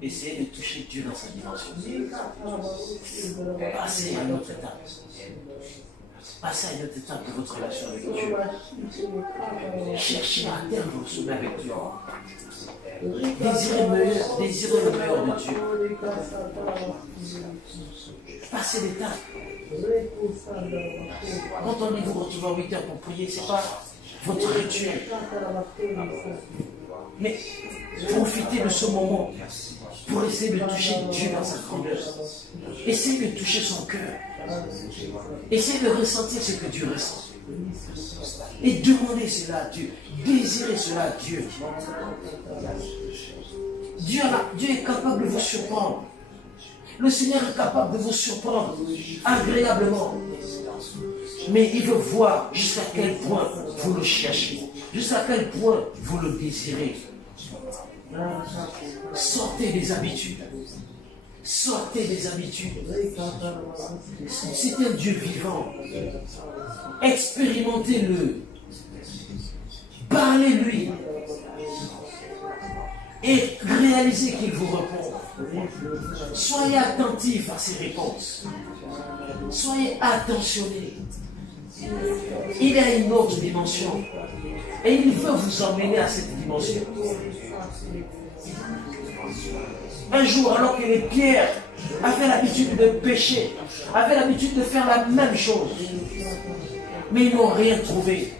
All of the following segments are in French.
Essayez de toucher Dieu dans sa dimension. Passez à une autre étape. Passez à une autre étape de votre relation avec Dieu. Cherchez à atteindre vos sommets avec Dieu. Désirez le meilleur de Dieu. Passez l'étape. Quand on dit vous retrouvez à 8 heures pour prier, ce n'est pas votre rituel. Mais profitez de ce moment pour essayer de toucher Dieu dans sa grandeur. Essayez de toucher son cœur. Essayez de ressentir ce que Dieu ressent. Et demandez cela à Dieu. Désirez cela à Dieu. Dieu est capable de vous surprendre. Le Seigneur est capable de vous surprendre agréablement. Mais il veut voir jusqu'à quel point vous le cherchez. Jusqu'à quel point vous le désirez. Sortez des habitudes. Sortez des habitudes. C'est un Dieu vivant. Expérimentez-le. Parlez-lui. Et réalisez qu'il vous répond. Soyez attentifs à ses réponses. Soyez attentionnés. Il y a une autre dimension. Et il veut vous emmener à cette dimension. Un jour, alors que les pierres avaient l'habitude de pécher, avaient l'habitude de faire la même chose, mais ils n'ont rien trouvé.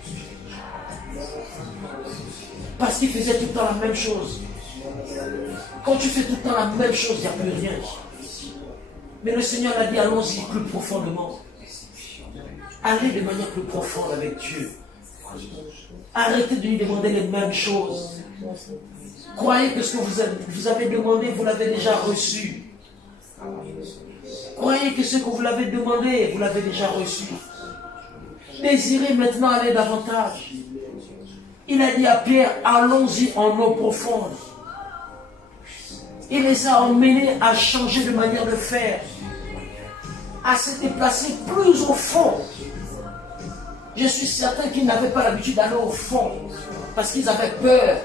Parce qu'ils faisaient tout le temps la même chose. Quand tu fais tout le temps la même chose, il n'y a plus rien. Mais le Seigneur a dit, allons-y plus profondément. Allez de manière plus profonde avec Dieu. Arrêtez de lui demander les mêmes choses. Croyez que ce que vous avez demandé, vous l'avez déjà reçu. Croyez que ce que vous l'avez demandé, vous l'avez déjà reçu. Désirez maintenant aller davantage. Il a dit à Pierre, allons-y en eau profonde. Il les a emmenés à changer de manière de faire, à se déplacer plus au fond. Je suis certain qu'ils n'avaient pas l'habitude d'aller au fond, parce qu'ils avaient peur.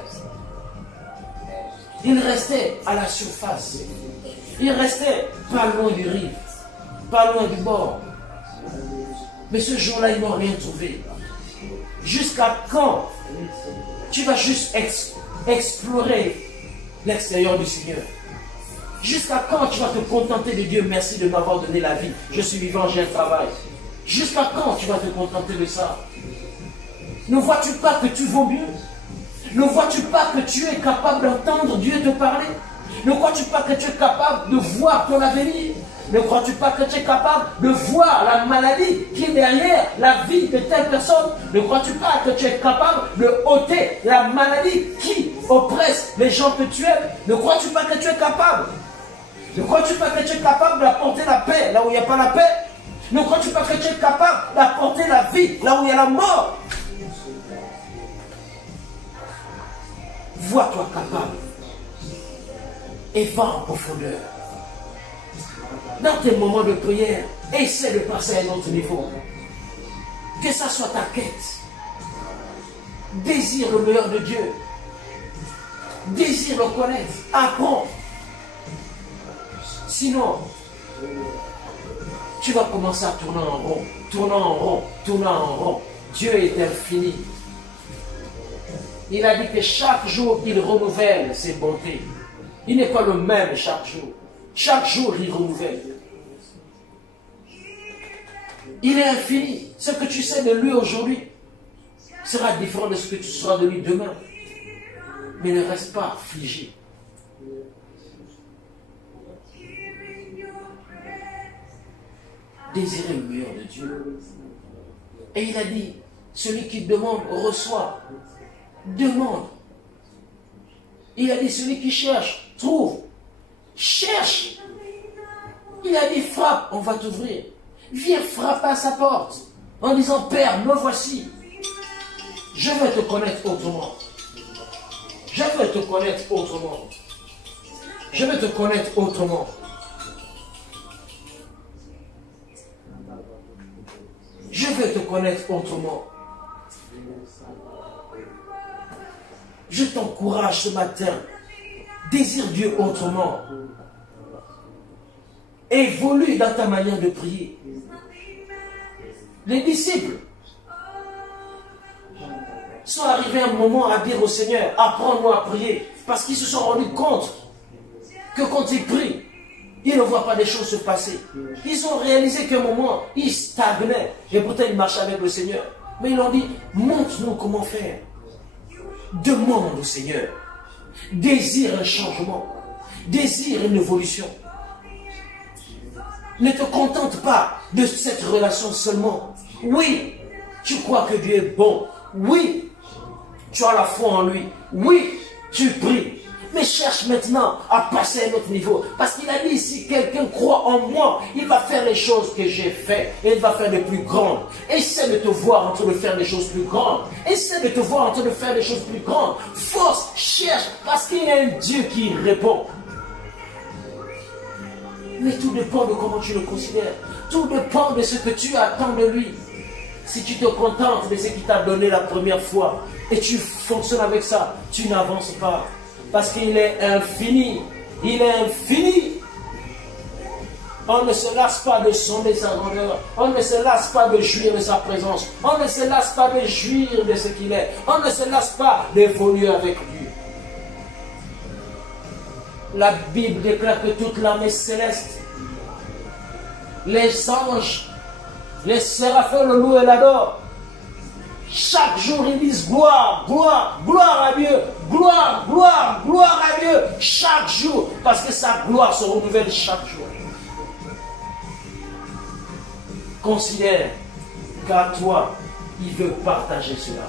Ils restaient à la surface. Ils restaient pas loin du rive, pas loin du bord. Mais ce jour-là, ils n'ont rien trouvé. Jusqu'à quand tu vas juste explorer l'extérieur du Seigneur? Jusqu'à quand tu vas te contenter de Dieu? Merci de m'avoir donné la vie. Je suis vivant, j'ai un travail. Jusqu'à quand tu vas te contenter de ça? Ne vois-tu pas que tu vaux mieux? Ne vois-tu pas que tu es capable d'entendre Dieu te parler? Ne crois-tu pas que tu es capable de voir ton avenir? Ne crois-tu pas que tu es capable de voir la maladie qui est derrière la vie de telle personne? Ne crois-tu pas que tu es capable de ôter la maladie qui oppresse les gens que tu aimes? Ne crois-tu pas que tu es capable? Ne crois-tu pas que tu es capable d'apporter la paix là où il n'y a pas la paix? Ne crois-tu pas que tu es capable d'apporter la vie là où il y a la mort? Vois-toi capable et va en profondeur. Dans tes moments de prière, essaie de passer à un autre niveau. Que ça soit ta quête. Désire le meilleur de Dieu. Désire le connaître. Apprends. Sinon, tu vas commencer à tourner en rond. Tourner en rond. Tourner en rond. Dieu est infini. Il a dit que chaque jour, il renouvelle ses bontés. Il n'est pas le même chaque jour. Chaque jour, il renouvelle. Il est infini. Ce que tu sais de lui aujourd'hui sera différent de ce que tu seras de lui demain. Mais ne reste pas figé. Désirez le meilleur de Dieu. Et il a dit, celui qui demande reçoit. Demande. Il a dit, celui qui cherche, trouve. Cherche. Il a dit, frappe, on va t'ouvrir. Viens frapper à sa porte en disant, Père, me voici. Je vais te connaître autrement. Je vais te connaître autrement. Je vais te connaître autrement. Je vais te connaître autrement. Je t'encourage ce matin Désire Dieu autrement. Évolue dans ta manière de prier. Les disciples sont arrivés à un moment à dire au Seigneur, apprends-nous à prier. Parce qu'ils se sont rendus compte que quand ils prient, ils ne voient pas des choses se passer. Ils ont réalisé qu'à un moment, ils stagnaient. Et pourtant, ils marchaient avec le Seigneur. Mais ils ont dit, montre-nous comment faire. Demande au Seigneur. Désire un changement. Désire une évolution. Ne te contente pas de cette relation seulement. Oui, tu crois que Dieu est bon. Oui, tu as la foi en lui. Oui, tu pries. Mais cherche maintenant à passer à un autre niveau. Parce qu'il a dit, si quelqu'un croit en moi, il va faire les choses que j'ai faites. Et il va faire des plus grandes. Essaie de te voir en train de faire des choses plus grandes. Essaie de te voir en train de faire des choses plus grandes. Force, cherche, parce qu'il y a un Dieu qui répond. Mais tout dépend de comment tu le considères. Tout dépend de ce que tu attends de lui. Si tu te contentes de ce qu'il t'a donné la première fois et tu fonctionnes avec ça, tu n'avances pas. Parce qu'il est infini. Il est infini. On ne se lasse pas de sonder sa grandeur. On ne se lasse pas de jouir de sa présence. On ne se lasse pas de jouir de ce qu'il est. On ne se lasse pas d'évoluer avec lui. La Bible déclare que toute l'âme céleste, les anges, les séraphins le louent et l'adorent. Chaque jour, ils disent gloire, gloire, gloire à Dieu, gloire, gloire, gloire à Dieu. Chaque jour, parce que sa gloire se renouvelle chaque jour. Considère qu'à toi, il veut partager cela.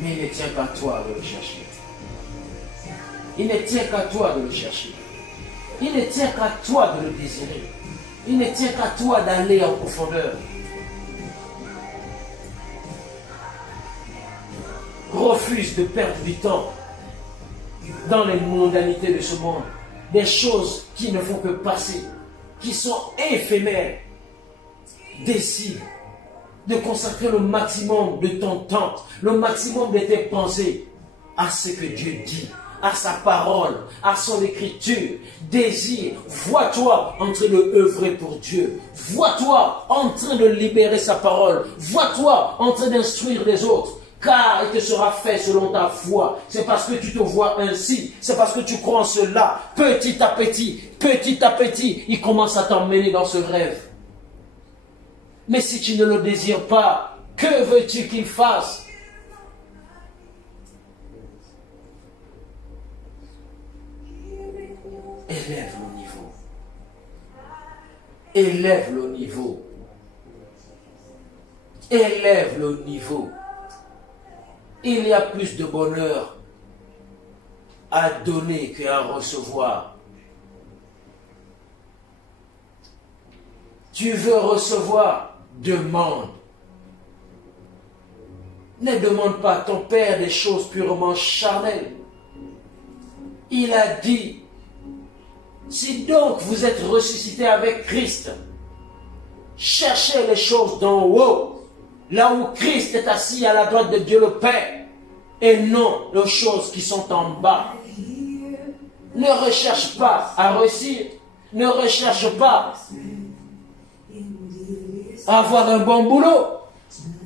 Mais il ne tient qu'à toi de le chercher. Il ne tient qu'à toi de le chercher. Il ne tient qu'à toi de le désirer. Il ne tient qu'à toi d'aller en profondeur. Refuse de perdre du temps dans les mondanités de ce monde. Des choses qui ne font que passer, qui sont éphémères. Décide de consacrer le maximum de ton temps, le maximum de tes pensées à ce que Dieu dit, à sa parole, à son écriture. Désire, vois-toi en train de œuvrer pour Dieu. Vois-toi en train de libérer sa parole. Vois-toi en train d'instruire les autres. Car il te sera fait selon ta foi. C'est parce que tu te vois ainsi. C'est parce que tu crois en cela. Petit à petit, il commence à t'emmener dans ce rêve. Mais si tu ne le désires pas, que veux-tu qu'il fasse? Élève le niveau. Élève le niveau. Élève le niveau. Il y a plus de bonheur à donner qu'à recevoir. Tu veux recevoir, demande. Ne demande pas à ton Père des choses purement charnelles. Il a dit, si donc vous êtes ressuscité avec Christ, cherchez les choses d'en haut, là où Christ est assis à la droite de Dieu le Père, et non les choses qui sont en bas. Ne recherche pas à réussir, ne recherche pas à avoir un bon boulot.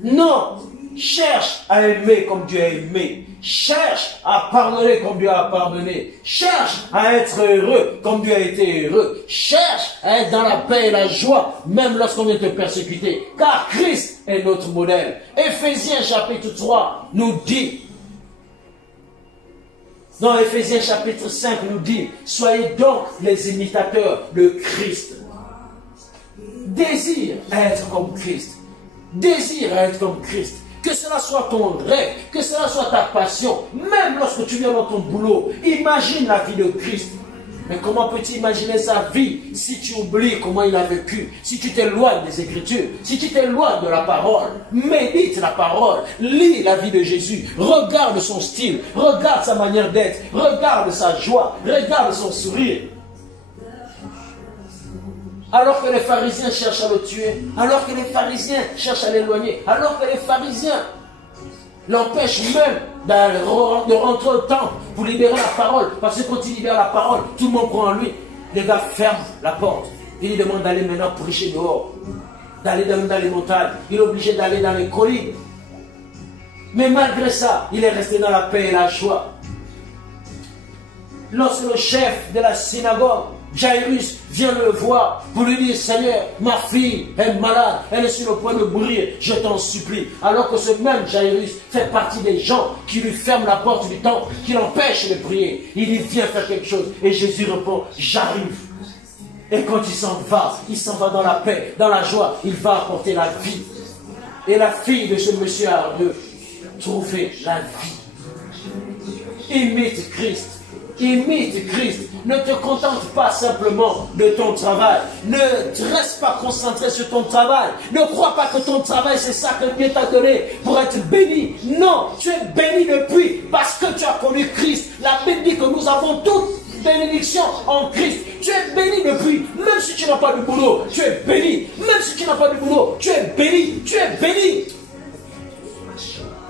Non, cherche à aimer comme Dieu a aimé. Cherche à pardonner comme Dieu a pardonné. Cherche à être heureux comme Dieu a été heureux. Cherche à être dans la paix et la joie, même lorsqu'on vient te persécuter. Car Christ est notre modèle. Éphésiens chapitre 3 nous dit, dans Éphésiens chapitre 5 nous dit, soyez donc les imitateurs de Christ. Désire être comme Christ. Désire être comme Christ. Que cela soit ton rêve, que cela soit ta passion, même lorsque tu viens dans ton boulot, imagine la vie de Christ. Mais comment peux-tu imaginer sa vie si tu oublies comment il a vécu, si tu t'éloignes des Écritures, si tu t'éloignes de la parole? Médite la parole, lis la vie de Jésus, regarde son style, regarde sa manière d'être, regarde sa joie, regarde son sourire. Alors que les pharisiens cherchent à le tuer, alors que les pharisiens cherchent à l'éloigner, alors que les pharisiens L'empêche même de rentrer au temple pour libérer la parole. Parce que quand il libère la parole, tout le monde croit en lui. Les gars ferment la porte. Il lui demande d'aller maintenant prêcher dehors. D'aller dans les montagnes. Il est obligé d'aller dans les collines. Mais malgré ça, il est resté dans la paix et la joie. Lorsque le chef de la synagogue, Jairus, vient le voir pour lui dire: Seigneur, ma fille est malade, elle est sur le point de mourir, je t'en supplie. Alors que ce même Jairus fait partie des gens qui lui ferment la porte du temple, qui l'empêchent de prier. Il dit: viens faire quelque chose. Et Jésus répond: j'arrive. Et quand il s'en va dans la paix, dans la joie, il va apporter la vie. Et la fille de ce monsieur a trouvé la vie. Imite Christ. Imite Christ. Ne te contente pas simplement de ton travail. Ne reste pas concentré sur ton travail. Ne crois pas que ton travail c'est ça que Dieu t'a donné pour être béni. Non, tu es béni depuis parce que tu as connu Christ. La Bible dit que nous avons toute bénédiction en Christ. Tu es béni depuis. Même si tu n'as pas de boulot, tu es béni. Même si tu n'as pas de boulot, tu es béni. Tu es béni.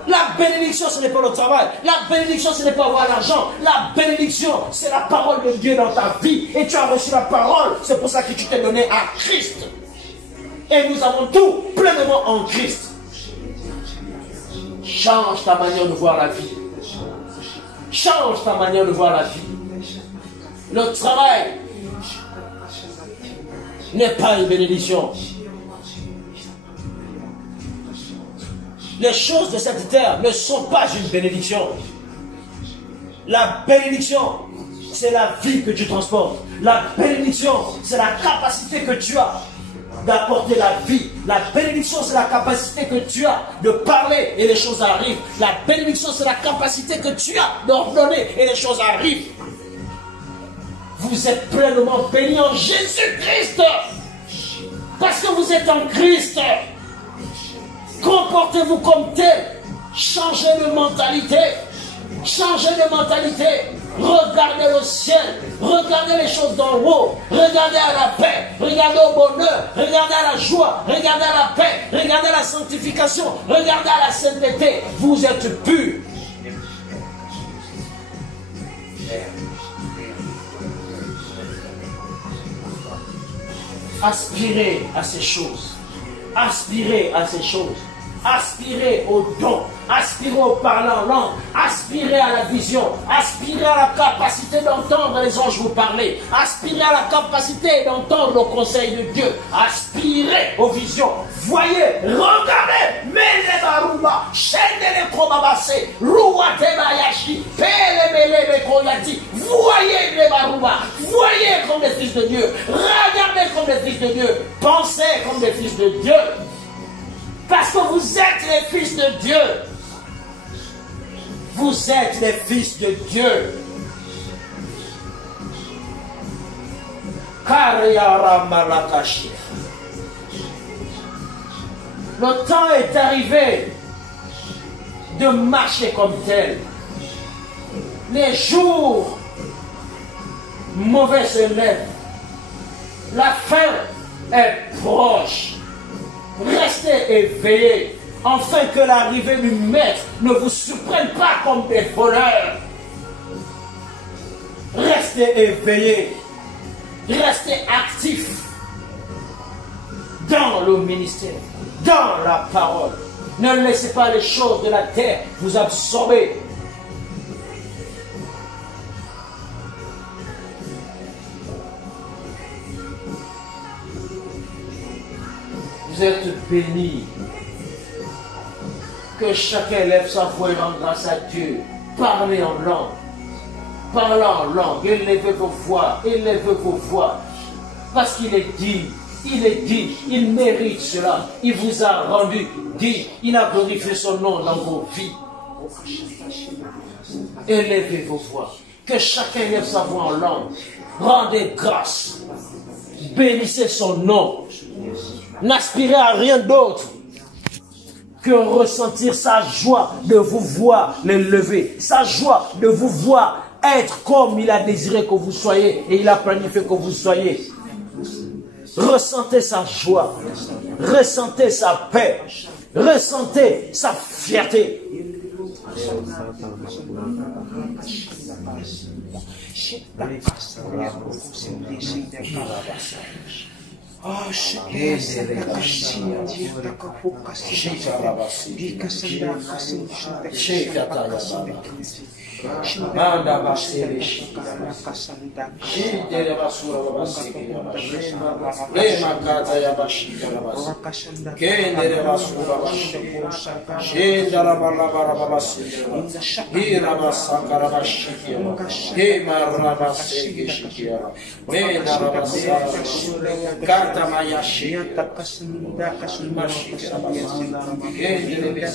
La bénédiction, ce n'est pas le travail. La bénédiction, ce n'est pas avoir l'argent. La bénédiction, c'est la parole de Dieu dans ta vie. Et tu as reçu la parole. C'est pour ça que tu t'es donné à Christ. Et nous avons tout pleinement en Christ. Change ta manière de voir la vie. Change ta manière de voir la vie. Le travail n'est pas une bénédiction. Les choses de cette terre ne sont pas une bénédiction. La bénédiction, c'est la vie que tu transportes. La bénédiction, c'est la capacité que tu as d'apporter la vie. La bénédiction, c'est la capacité que tu as de parler et les choses arrivent. La bénédiction, c'est la capacité que tu as d'ordonner et les choses arrivent. Vous êtes pleinement bénis en Jésus-Christ. Parce que vous êtes en Christ. Comportez-vous comme tel. Changez de mentalité. Changez de mentalité. Regardez le ciel. Regardez les choses d'en haut. Regardez à la paix. Regardez au bonheur. Regardez à la joie. Regardez à la paix. Regardez à la sanctification. Regardez à la sainteté. Vous êtes purs. Aspirez à ces choses. Aspirez à ces choses. Aspirez au don. Aspirez au parler en langue. Aspirez à la vision. Aspirez à la capacité d'entendre les anges vous parler. Aspirez à la capacité d'entendre le conseil de Dieu. Aspirez aux visions. Voyez, regardez. Mele baruba, shendele kobabase, ruate bayashi, pele mele bekoyati. Voyez les baruba. Voyez comme des fils de Dieu. Regardez comme des fils de Dieu. Pensez comme des fils de Dieu. Parce que vous êtes les fils de Dieu. Vous êtes les fils de Dieu. Le temps est arrivé de marcher comme tel. Les jours mauvais se lèvent. La fin est proche. Restez éveillés, afin que l'arrivée du Maître ne vous surprenne pas comme des voleurs. Restez éveillés, restez actifs dans le ministère, dans la parole. Ne laissez pas les choses de la terre vous absorber. Vous êtes bénis. Que chacun lève sa voix et rende grâce à Dieu. Parlez en langue. Parlez en langue. Élevez vos voix. Élevez vos voix. Parce qu'il est dit. Il est dit. Il mérite cela. Il vous a rendu dit. Il a glorifié son nom dans vos vies. Élevez vos voix. Que chacun lève sa voix en langue. Rendez grâce. Bénissez son nom. N'aspirez à rien d'autre que ressentir sa joie de vous voir les lever, sa joie de vous voir être comme il a désiré que vous soyez et il a planifié que vous soyez. Ressentez sa joie, ressentez sa paix, ressentez sa fierté. Manda basele shindere basura babasike lema kata ya bashika babasike kendere basura babasike shindara balabara babasike hira basakara bashike hema rabasike shikiara mena rabasara kata maya shika kasunda mashike kendere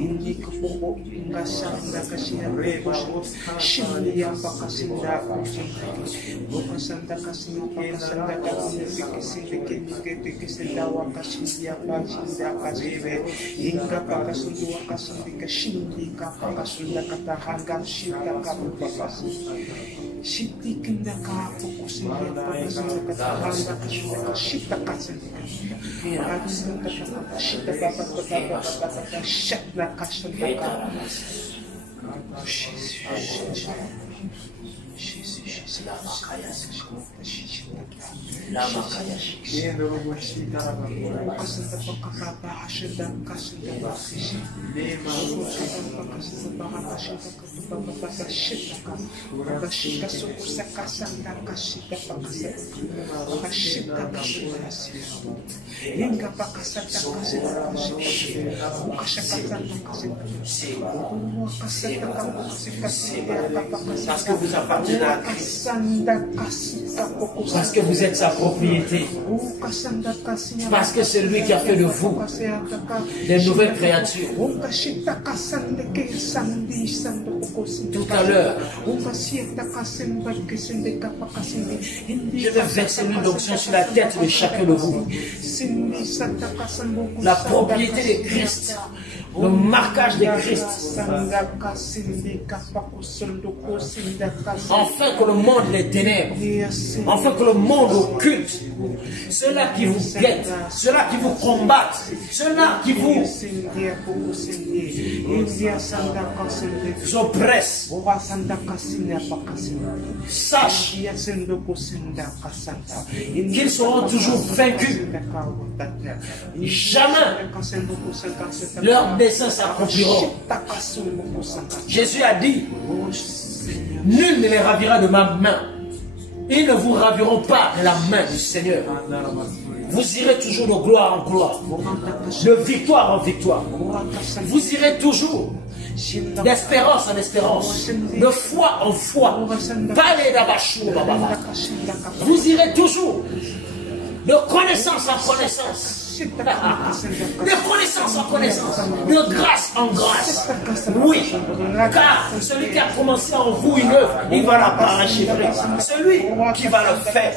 Ini kepopo kasanda kasih rebo shindi yang pakasinda kasanda kasih pakasanda kasih wakasindi pakasanda kasih hingga pakasundu wakasindi kasindi kapakasunda kata hangam shita kapakasi shiti kinda kapakusindi pakasunda kata hangam kasunda shita kasindi shita papa shitna kasunda parce que vous appartenez à Christ, parce que vous êtes sa propriété, parce que c'est lui qui a fait de vous des nouvelles créatures. Tout à l'heure, je vais verser l'huile d'onction sur la tête de chacun de vous. La propriété de Christ, le marquage de Christ, enfin que le monde les ténèbres, enfin que le monde occulte, ceux-là qui vous guettent, ceux-là qui vous combattent, ceux-là qui vous oppressent, sache qu'ils seront toujours vaincus. Jamais leurs desseins s'accompliront. Jésus a dit, nul ne les ravira de ma main. Ils ne vous raviront pas de la main du Seigneur. Vous irez toujours de gloire en gloire, de victoire en victoire. Vous irez toujours d'espérance en espérance, de foi en foi. Vous irez toujours de connaissance en connaissance. De connaissance en connaissance, de grâce en grâce. Oui, car celui qui a commencé en vous une œuvre, il va la parachever. Celui qui va le faire.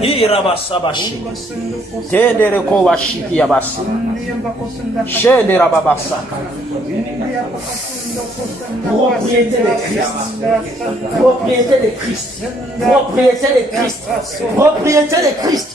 Irabasabashi, Tendere Kowashi Yabasi, Shendera Babasaka. Propriété de Christ, propriété de Christ, propriété de Christ, propriété de Christ,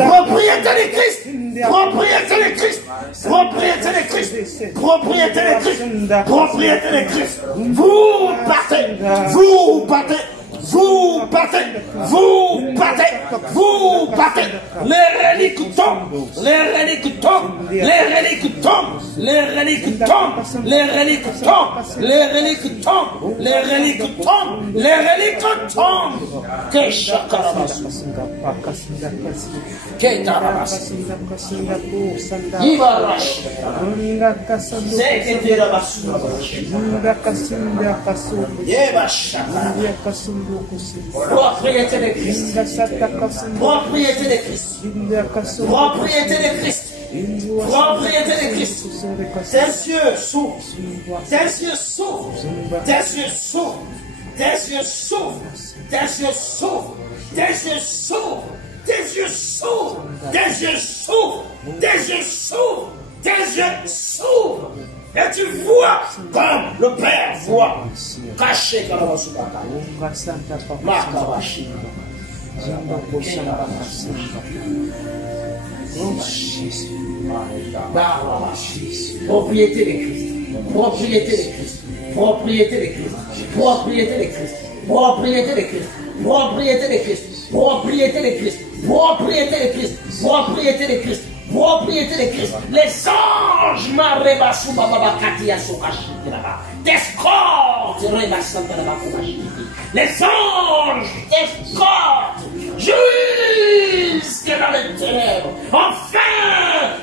propriété de Christ, propriété de Christ, propriété de Christ, propriété de Christ, propriété de Christ. Vous partez, vous partez. Vous partez, vous partez, vous partez. Les reliques tombent, les reliques tombent, les reliques tombent, les reliques tombent, les reliques tombent, les reliques tombent, les reliques tombent, les reliques tombent. Que chakarabas, que tarabas, Ibarash, c'est que tarabas, Yebash. Propriété de Christ. Propriété de Christ. Propriété de Christ. Propriété de Christ. Tes yeux s'ouvrent. Tes yeux s'ouvrent. Tes yeux s'ouvrent. Tes yeux s'ouvrent. tes yeux s'ouvrent, tes yeux s'ouvrent, tes yeux s'ouvrent, tes yeux s'ouvrent, tes yeux s'ouvrent, tes yeux s'ouvrent. Et tu vois comme le Père voit, caché dans la soubaka. Makabashi. Propriété de Christ, propriété de Christ, propriété de Christ, propriété de Christ, propriété de Christ, propriété de Christ, propriété de Christ, propriété de Christ, propriété de Christ, propriété de Christ. Les anges m'arrêtent t'escortent, les anges t'escortent jusque dans les ténèbres, enfin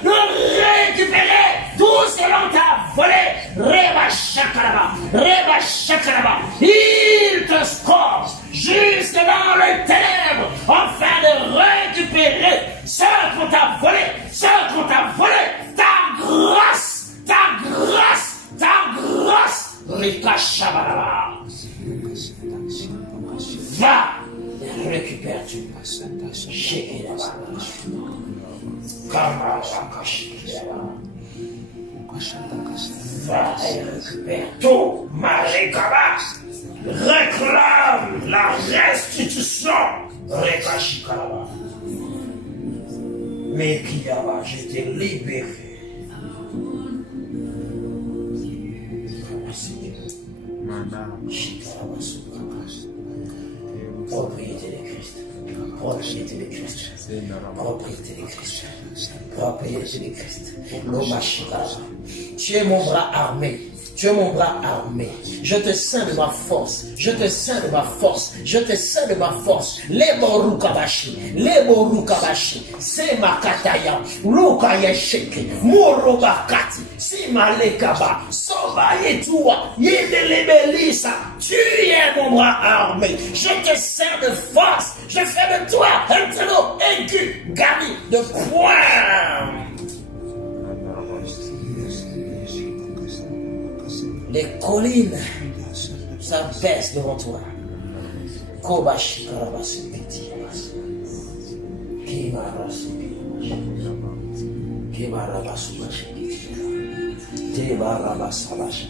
de récupérer tout ce l'on t'a volé. Reba Shakaraba, il te scorche jusque dans les ténèbres, afin de récupérer ce qu'on t'a volé, ce qu'on t'a volé, ta grâce, ta grâce, ta grâce. Rika Shabaraba. Va, récupère-tu. Va et récupère tout, Marekaba. Réclame la restitution. Rika Shikaraba. Mais Kiyaba, je t'ai libéré. Propriété de Christ, propriété de Christ, propriété de Christ, propriété de Christ. Tu es mon bras armé. Tu es mon bras armé. Je te sers de ma force. Je te sers de ma force. Je te sers de ma force. Les morukabashi. Les morukabashi. C'est ma kataya. Luka yesheke. Morobakati. Simalekaba. Soba yetua. Yedelebelisa. Tu es mon bras armé. Je te sers de force. Je fais de toi un télo aigu. Gami de poing. Les collines s'abaissent devant toi. Kobashi Karabasi Kitiabas. Kimarasi Kimarabasubashi Tebarabasabashi.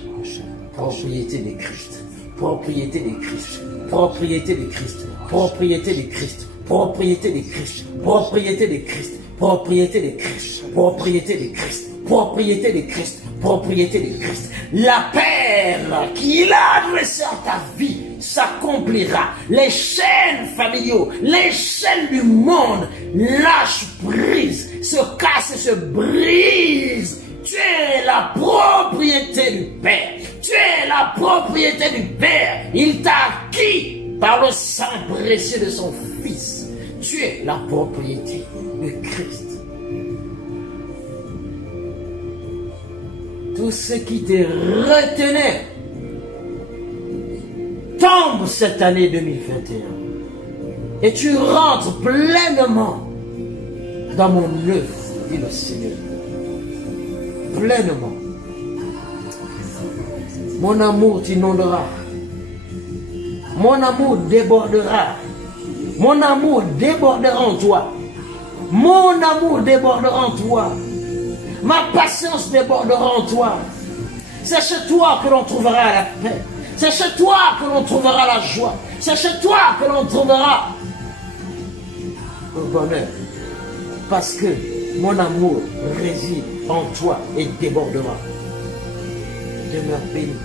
Propriété de Christ. Propriété de Christ. Propriété de Christ. Propriété de Christ. Propriété de Christ. Propriété de Christ. Propriété de Christ. Propriété de Christ. Propriété de Christ. Propriété de Christ. L'appel qu'il a adressé à ta vie s'accomplira. Les chaînes familiaux, les chaînes du monde lâchent prise, se cassent et se brisent. Tu es la propriété du Père. Tu es la propriété du Père. Il t'a acquis par le sang précieux de son Fils. Tu es la propriété de Christ. Tout ce qui te retenait tombe cette année 2021. Et tu rentres pleinement dans mon œuvre, dit le Seigneur. Pleinement. Mon amour t'inondera. Mon amour débordera. Mon amour débordera en toi. Mon amour débordera en toi. Ma patience débordera en toi. C'est chez toi que l'on trouvera la paix. C'est chez toi que l'on trouvera la joie. C'est chez toi que l'on trouvera le bonheur. Parce que mon amour réside en toi et débordera. Demeure béni.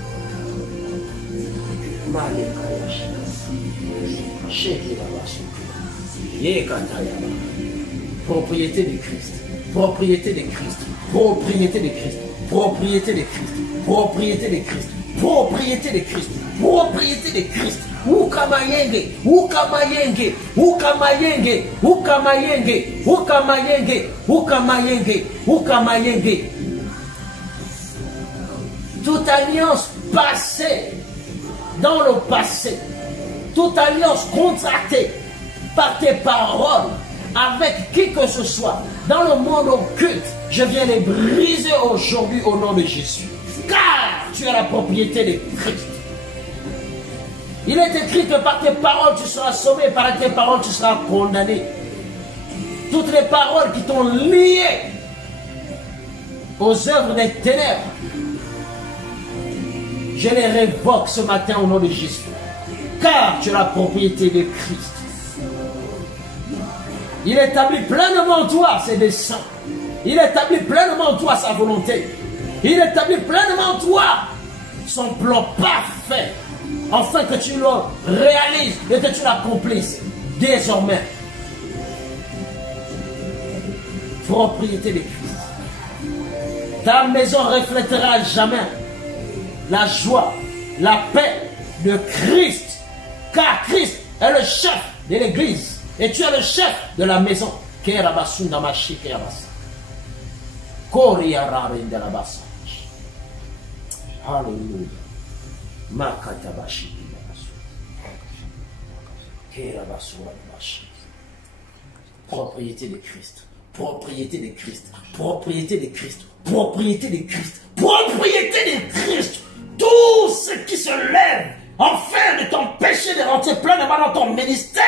Propriété de Christ. Propriété de Christ. Propriété de Christ. Propriété de Christ. Propriété de Christ. Propriété de Christ. Propriété de Christ. Ukamayenge. Ukamayenge. Ukamayenge. Ukamayenge. Ukamayenge. Ukamayenge. Ukamayenge. Toute alliance passée dans le passé, toute alliance contractée par tes paroles avec qui que ce soit dans le monde occulte, je viens les briser aujourd'hui au nom de Jésus. Car tu es la propriété de Christ. Il est écrit que par tes paroles tu seras sauvé, par tes paroles tu seras condamné. Toutes les paroles qui t'ont lié aux œuvres des ténèbres, je les révoque ce matin au nom de Jésus. Car tu es la propriété de Christ. Il établit pleinement en toi ses desseins. Il établit pleinement en toi sa volonté. Il établit pleinement en toi son plan parfait, afin que tu le réalises et que tu l'accomplisses désormais. Propriété de Christ. Ta maison reflètera jamais la joie, la paix de Christ, car Christ est le chef de l'église et tu es le chef de la maison. Alléluia. Propriété de Christ. Propriété de Christ. Propriété de Christ. Propriété de Christ. Propriété de Christ. Tout ce qui se lève afin de t'empêcher de rentrer pleinement dans ton ministère.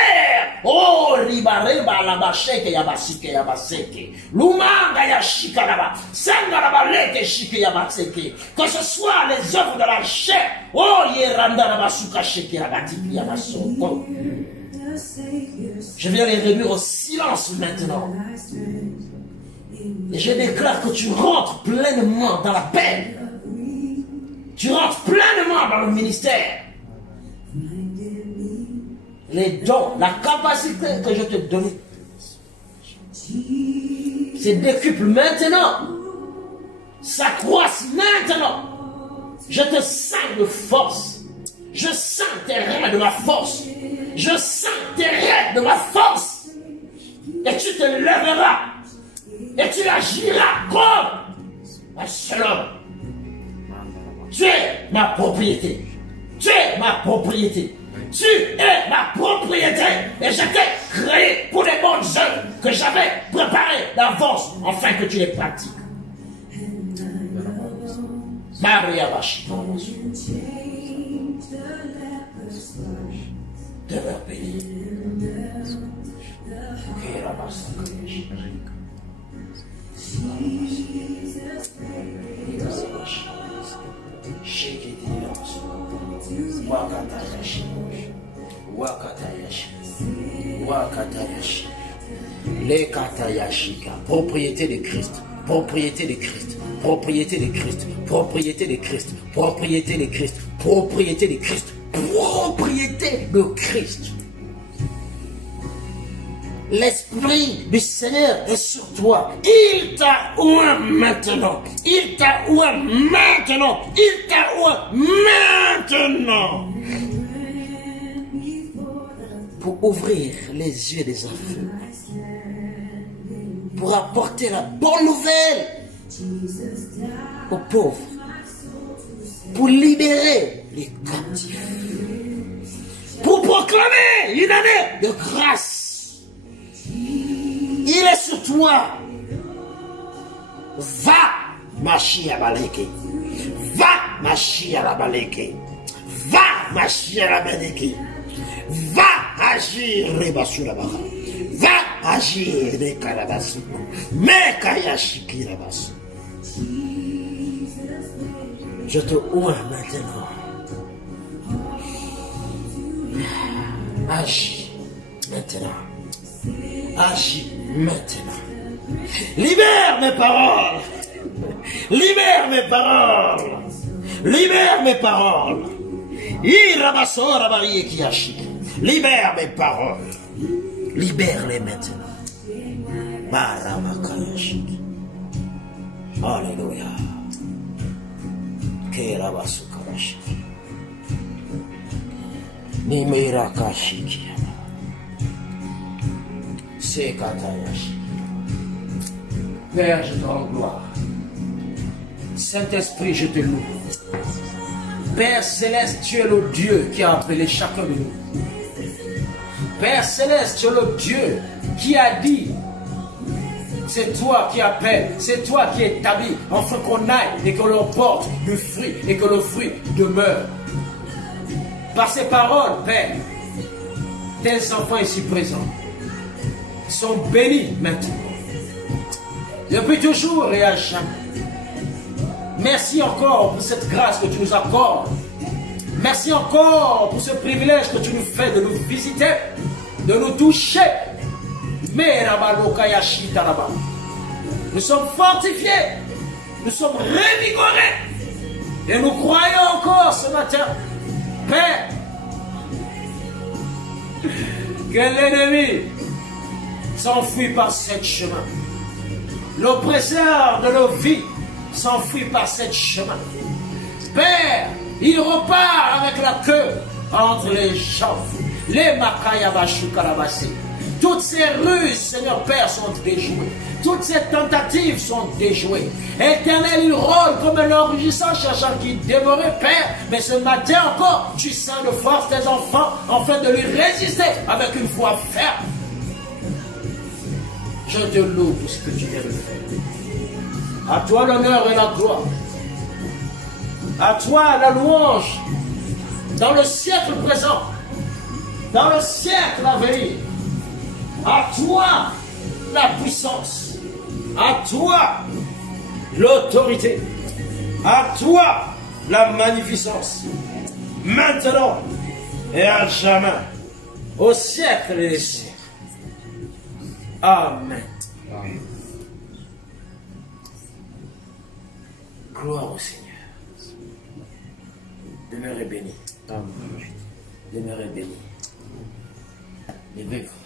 Oh, ribareba la bacheke yabasike yabaseke. Lumanga yashika laba. Sanga laba leke shike yabaseke. Que ce soit les œuvres de la chair. Oh, yeranda la basuka sheke yabatiki yabasoko. Je viens les réduire au silence maintenant. Et je déclare que tu rentres pleinement dans la paix. Tu rentres pleinement dans le ministère. Les dons, la capacité que je te donne, c'est décuple maintenant. Ça croisse maintenant. Je te sens de force. Je sens tes reins de ma force. Je sens tes reins de ma force. Et tu te lèveras. Et tu agiras comme un seul homme. Tu es ma propriété. Tu es ma propriété. Tu es ma propriété. Et je t'ai créé pour les bonnes œuvres que j'avais préparées d'avance afin que tu les pratiques. Maria Bashi. Demeure béni. Propriété de Christ, propriété de Christ, propriété de Christ, propriété de Christ, propriété de Christ, propriété de Christ, propriété de Christ. L'Esprit du Seigneur est sur toi. Il t'a oint maintenant. Il t'a oint maintenant. Il t'a oint maintenant. Pour ouvrir les yeux des enfants. Pour apporter la bonne nouvelle aux pauvres. Pour libérer les captifs. Pour proclamer une année de grâce. Il est sur toi. Va, Machia Baleke. Va, Machia la Baleke. Va, Machia la Baleke. Va agir, Rebasu la Bara. Va agir, les Karabasu. Mais Kayashiki la Basu. Je te oins maintenant. Agis maintenant. Agis maintenant. Libère mes paroles. Libère mes paroles. Libère mes paroles. Libère mes paroles. Libère-les maintenant. Alléluia. Nimera Kashiki. Père, je te rends gloire. Saint-Esprit, je te loue. Père Céleste, tu es le Dieu qui a appelé chacun de nous. Père Céleste, tu es le Dieu qui a dit, c'est toi qui appelles, c'est toi qui établis, afin qu'on aille et que l'on porte du fruit et que le fruit demeure. par ces paroles, Père, tes enfants ici présents sont bénis maintenant, depuis toujours et à jamais. Merci encore pour cette grâce que tu nous accordes. Merci encore pour ce privilège que tu nous fais de nous visiter, de nous toucher. Nous sommes fortifiés, nous sommes révigorés et nous croyons encore ce matin, Père, que l'ennemi s'enfuit par ce chemin. L'oppresseur de nos vies s'enfuit par ce chemin. Père, il repart avec la queue entre les jambes. Les Makayabashu Kalabasi. Toutes ces ruses, Seigneur Père, sont déjouées. Toutes ces tentatives sont déjouées. Éternel, il rôle comme un enrichissant cherchant qui dévorait, Père. Mais ce matin encore, tu sens de force tes enfants afin de lui résister avec une foi ferme. Je te loue pour ce que tu viens de faire. À toi l'honneur et la gloire. À toi la louange. Dans le siècle présent. Dans le siècle à venir. À toi la puissance. À toi l'autorité. À toi la magnificence. Maintenant et à jamais. Au siècle des siècles. Amen. Amen. Gloire au Seigneur. Demeurez bénis. Demeurez bénis. Levez-vous.